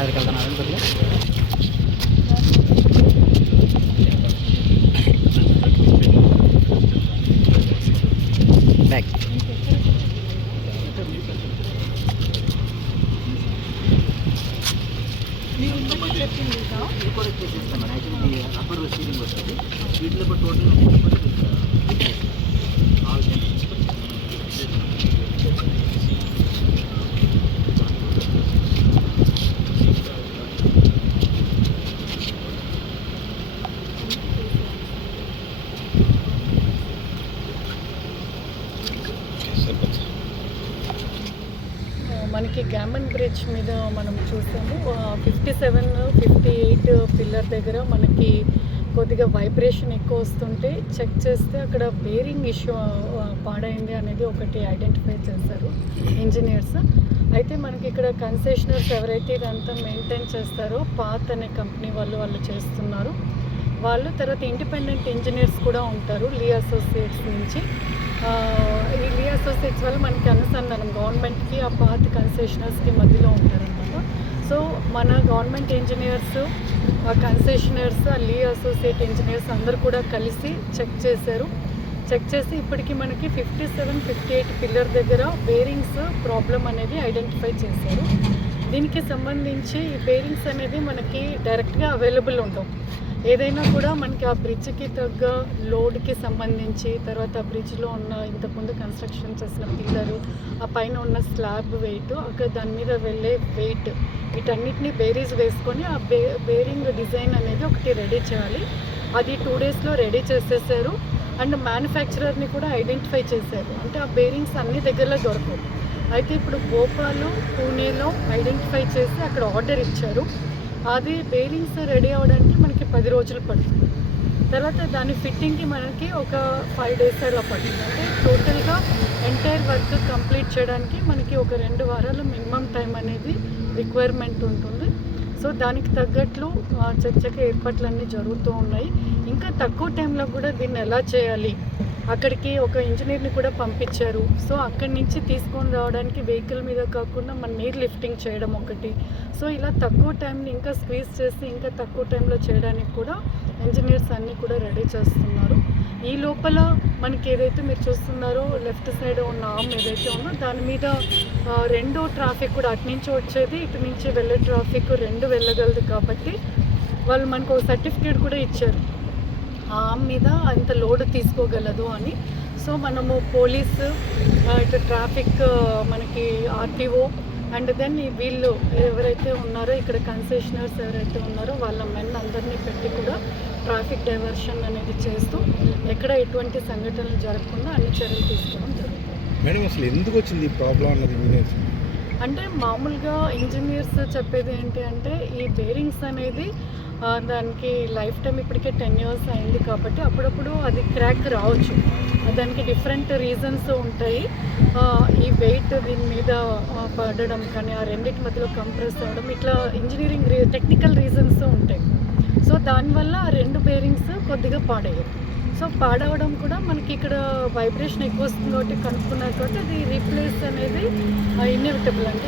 ఎవరికి వెళ్తున్నారు బ్యాగ్ కూడా చేసేస్తాం యాక్చువల్లీ రబ్బర్ సీలింగ్ వస్తుంది వీటిలో టోటల్ మనకి గ్యామన్ బ్రిడ్జ్ మీద మనం చూసాము 57, 58 పిల్లర్ దగ్గర మనకి కొద్దిగా వైబ్రేషన్ ఎక్కువ వస్తుంటే చెక్ చేస్తే అక్కడ బేరింగ్ ఇష్యూ పాడైంది అనేది ఒకటి ఐడెంటిఫై చేశారు ఇంజనీర్స్. అయితే మనకి ఇక్కడ కన్సెషనర్స్ ఎవరైతే ఇదంతా మెయింటైన్ చేస్తారో పాత్ అనే కంపెనీ వాళ్ళు చేస్తున్నారు. వాళ్ళు తర్వాత ఇండిపెండెంట్ ఇంజనీర్స్ కూడా ఉంటారు లీ అసోసియేట్స్ నుంచి. ఈ లీ అసోసియేట్స్ వల్ల మనకి అనుసంధానం గవర్నమెంట్కి ఆ పాత్ కన్సెషనర్స్కి మధ్యలో ఉంటారనమాట. సో మన గవర్నమెంట్ ఇంజనీర్స్, ఆ కన్సెషనర్స్, ఆ లీ అసోసియేట్ ఇంజనీర్స్ అందరూ కూడా కలిసి చెక్ చేశారు. చెక్ చేసి ఇప్పటికి మనకి 57, 58 పిల్లర్ దగ్గర బేరింగ్స్ ప్రాబ్లం అనేది ఐడెంటిఫై చేశారు. దీనికి సంబంధించి ఈ బేరింగ్స్ అనేది మనకి డైరెక్ట్గా అవైలబుల్ ఉండవు. ఏదైనా కూడా మనకి ఆ బ్రిడ్జ్కి తగ్గ లోడ్కి సంబంధించి, తర్వాత ఆ బ్రిడ్జ్లో ఉన్న ఇంతకుముందు కన్స్ట్రక్షన్ చేసిన పిల్లరు, ఆ పైన ఉన్న స్లాబ్ వెయిట్, అక్కడ దాని మీద వెళ్ళే వెయిట్, వీటన్నిటిని బేరీస్ వేసుకొని ఆ బేరింగ్ డిజైన్ అనేది ఒకటి రెడీ చేయాలి. అది 2 డేస్లో రెడీ చేసేసారు. అండ్ మ్యానుఫ్యాక్చరర్ని కూడా ఐడెంటిఫై చేశారు. అంటే ఆ బేరింగ్స్ అన్ని దగ్గరలో దొరకవు. అయితే ఇప్పుడు భోపాల్, పూణేలో ఐడెంటిఫై చేసి అక్కడ ఆర్డర్ ఇచ్చారు. అది బేరింగ్స్ రెడీ అవ్వడానికి మనకి 10 రోజులు పడుతుంది. తర్వాత దాని ఫిట్టింగ్కి మనకి ఒక 5 డేస్ అలా పడుతుంది. అంటే టోటల్గా ఎంటైర్ వర్క్ కంప్లీట్ చేయడానికి మనకి ఒక 2 వారాలు మినిమం టైం అనేది రిక్వైర్మెంట్ ఉంటుంది. సో దానికి తగ్గట్లు చర్చకి ఏర్పాట్లన్నీ జరుగుతూ ఉన్నాయి. ఇంకా తక్కువ టైంలో కూడా దీన్ని ఎలా చేయాలి, అక్కడికి ఒక ఇంజనీర్ని కూడా పంపించారు. సో అక్కడి నుంచి తీసుకొని రావడానికి వెహికల్ మీద కాకుండా మన నీరు లిఫ్టింగ్ చేయడం ఒకటి. సో ఇలా తక్కువ టైంని ఇంకా స్క్వీజ్ చేసి ఇంకా తక్కువ టైంలో చేయడానికి కూడా ఇంజనీర్స్ అన్నీ కూడా రెడీ చేస్తున్నారు. ఈ లోపల మనకి ఏదైతే మీరు చూస్తున్నారో లెఫ్ట్ సైడ్ ఉన్న ఆర్మ్ ఏదైతే ఉందో దాని మీద 2 ట్రాఫిక్ కూడా అటు నుంచి వచ్చేది, ఇటు నుంచి వెళ్ళే ట్రాఫిక్ 2 వెళ్ళగలదు. కాబట్టి వాళ్ళు మనకు ఒక సర్టిఫికేట్ కూడా ఇచ్చారు ఆ ఆర్మ్ మీద అంత లోడ్ తీసుకోగలదు అని. సో మనము పోలీసు, ఇటు ట్రాఫిక్, మనకి ఆర్టీఓ, అండ్ దెన్ వీళ్ళు ఎవరైతే ఉన్నారో ఇక్కడ కన్సెషనర్స్ ఎవరైతే ఉన్నారో వాళ్ళ మెన్ అందరినీ పెట్టి కూడా ట్రాఫిక్ డైవర్షన్ అనేది చేస్తూ ఎక్కడ ఎటువంటి సంఘటనలు జరగకుండా అన్ని చర్యలు తీసుకోవడం జరుగుతుంది. మేడం అసలు ఎందుకు వచ్చింది ఈ ప్రాబ్లం అన్నది అంటే మామూలుగా ఇంజనీర్స్ చెప్పేది ఏంటి అంటే ఈ బేరింగ్స్ అనేది దానికి లైఫ్ టైం ఇప్పటికే 10 years అయింది కాబట్టి అప్పుడప్పుడు అది క్రాక్ రావచ్చు. దానికి డిఫరెంట్ రీజన్స్ ఉంటాయి. ఈ వెయిట్ దీని మీద పడడం కానీ ఆ రెండింటి మధ్యలో కంప్రెస్ అవ్వడం, ఇట్లా ఇంజనీరింగ్ టెక్నికల్ రీజన్స్ ఉంటాయి. సో దానివల్ల ఆ 2 బేరింగ్స్ కొద్దిగా పాడయ్యాయి. సో పాడవడం కూడా మనకి ఇక్కడ వైబ్రేషన్ ఎక్కువ వస్తుంది కాబట్టి కనుక్కున్నారు కాబట్టి అది రీప్లేస్ అనేది ఇన్ఎవిటబుల్. అంటే